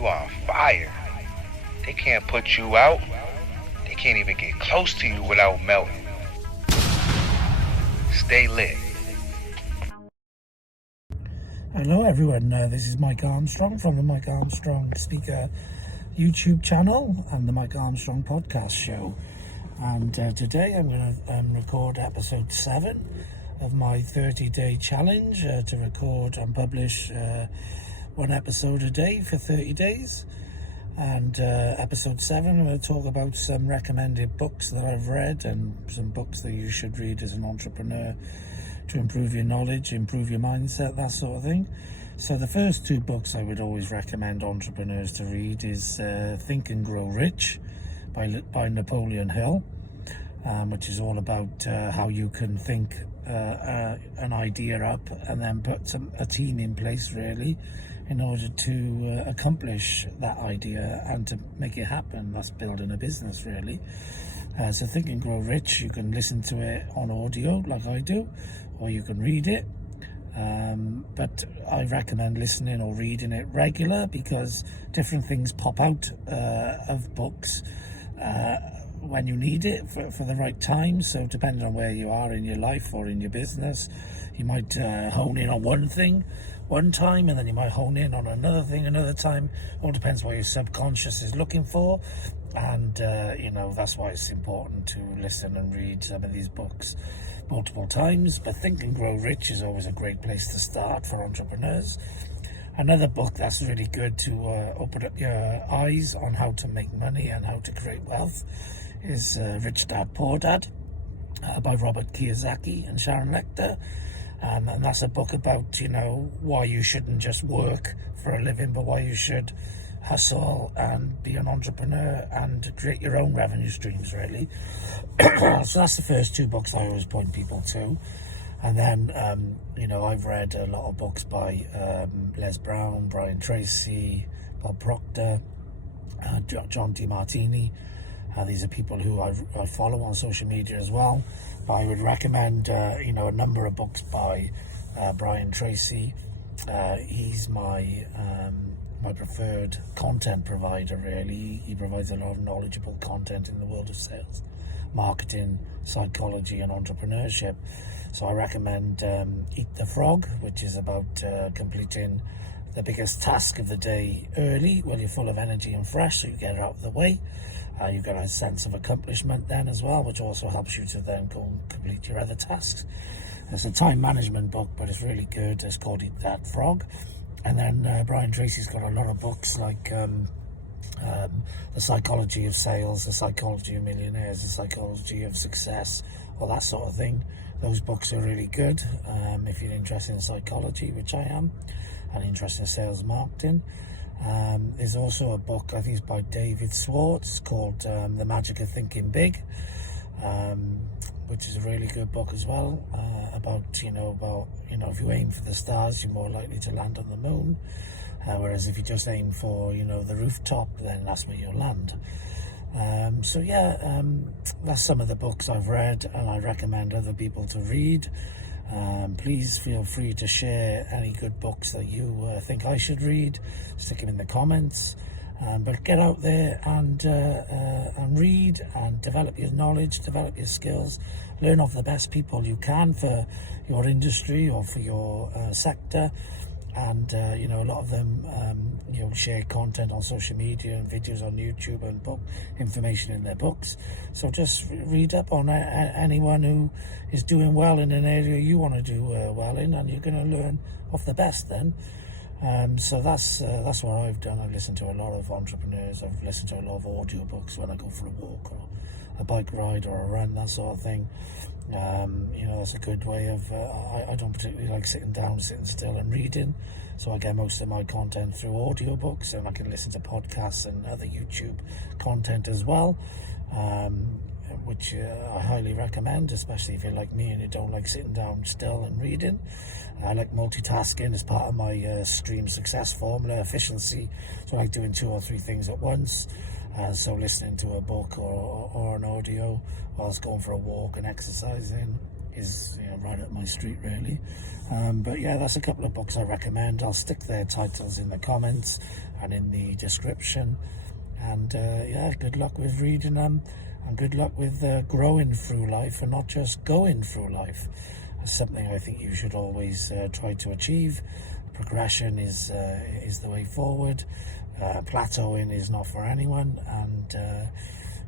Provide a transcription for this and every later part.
You are fire. They can't put you out. They can't even get close to you without melting. Stay lit. Hello everyone, this is Mike Armstrong from the Mike Armstrong Speaker YouTube channel and the Mike Armstrong podcast show. And today I'm going to record episode 7 of my 30-day challenge to record and publish one episode a day for 30 days. And episode 7, I'm going to talk about some recommended books that I've read and some books that you should read as an entrepreneur to improve your knowledge, improve your mindset, that sort of thing. So the first 2 books I would always recommend entrepreneurs to read is Think and Grow Rich by Napoleon Hill, which is all about how you can think an idea up and then put a team in place really in order to accomplish that idea and to make it happen. That's building a business really. So Think and Grow Rich, you can listen to it on audio like I do, or you can read it. But I recommend listening or reading it regular because different things pop out of books when you need it for the right time. So depending on where you are in your life or in your business, you might hone in on one thing one time, and then you might hone in on another thing another time. All depends what your subconscious is looking for. And that's why it's important to listen and read some of these books multiple times. But Think and Grow Rich is always a great place to start for entrepreneurs. Another book that's really good to open up your eyes on how to make money and how to create wealth is Rich Dad Poor Dad by Robert Kiyosaki and Sharon Lecter. And that's a book about, why you shouldn't just work for a living, but why you should hustle and be an entrepreneur and create your own revenue streams, really. So that's the first 2 books I always point people to. And then, I've read a lot of books by Les Brown, Brian Tracy, Bob Proctor, John DeMartini. These are people who I follow on social media as well. But I would recommend, a number of books by Brian Tracy. He's my preferred content provider, really. He provides a lot of knowledgeable content in the world of sales, marketing, psychology, and entrepreneurship. So I recommend Eat the Frog, which is about completing the biggest task of the day early while you're full of energy and fresh, so you get it out of the way. You get a sense of accomplishment then as well, which also helps you to then go and complete your other tasks. It's a time management book, but it's really good. It's called Eat That Frog. And then Brian Tracy's got a lot of books like The Psychology of Sales, The Psychology of Millionaires, The Psychology of Success, all that sort of thing. Those books are really good if you're interested in psychology, which I am, and interested in sales and marketing. There's also a book, I think it's by David Schwartz, called The Magic of Thinking Big, which is a really good book as well, about if you aim for the stars, you're more likely to land on the moon, whereas if you just aim for, the rooftop, then that's where you'll land. That's some of the books I've read, and I recommend other people to read. Please feel free to share any good books that you think I should read. Stick them in the comments. But get out there and read and develop your knowledge, develop your skills, learn off the best people you can for your industry or for your sector. And a lot of them share content on social media and videos on YouTube and book information in their books. So just read up on anyone who is doing well in an area you want to do well in, and you're going to learn off the best then. So that's what I've done. I've listened to a lot of entrepreneurs. I've listened to a lot of audiobooks when I go for a walk or a bike ride or a run, that sort of thing. That's a good way of, I don't particularly like sitting still and reading. So I get most of my content through audiobooks, and I can listen to podcasts and other YouTube content as well, which I highly recommend, especially if you're like me and you don't like sitting down still and reading. I like multitasking as part of my extreme success formula, efficiency. So I like doing 2 or 3 things at once. So listening to a book or an audio whilst going for a walk and exercising, is right up my street, really. But yeah, that's a couple of books I recommend. I'll stick their titles in the comments and in the description. And yeah, good luck with reading them, and good luck with growing through life and not just going through life. That's something I think you should always try to achieve. Progression is the way forward. Plateauing is not for anyone, and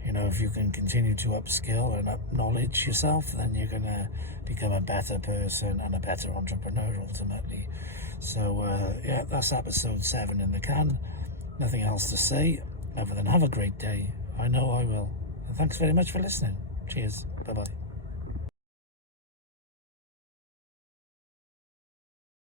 if you can continue to upskill and acknowledge yourself, then you're going to become a better person and a better entrepreneur ultimately. So yeah, that's episode 7 in the can. Nothing else to say other than have a great day. I know I will. And thanks very much for listening. Cheers. Bye-bye.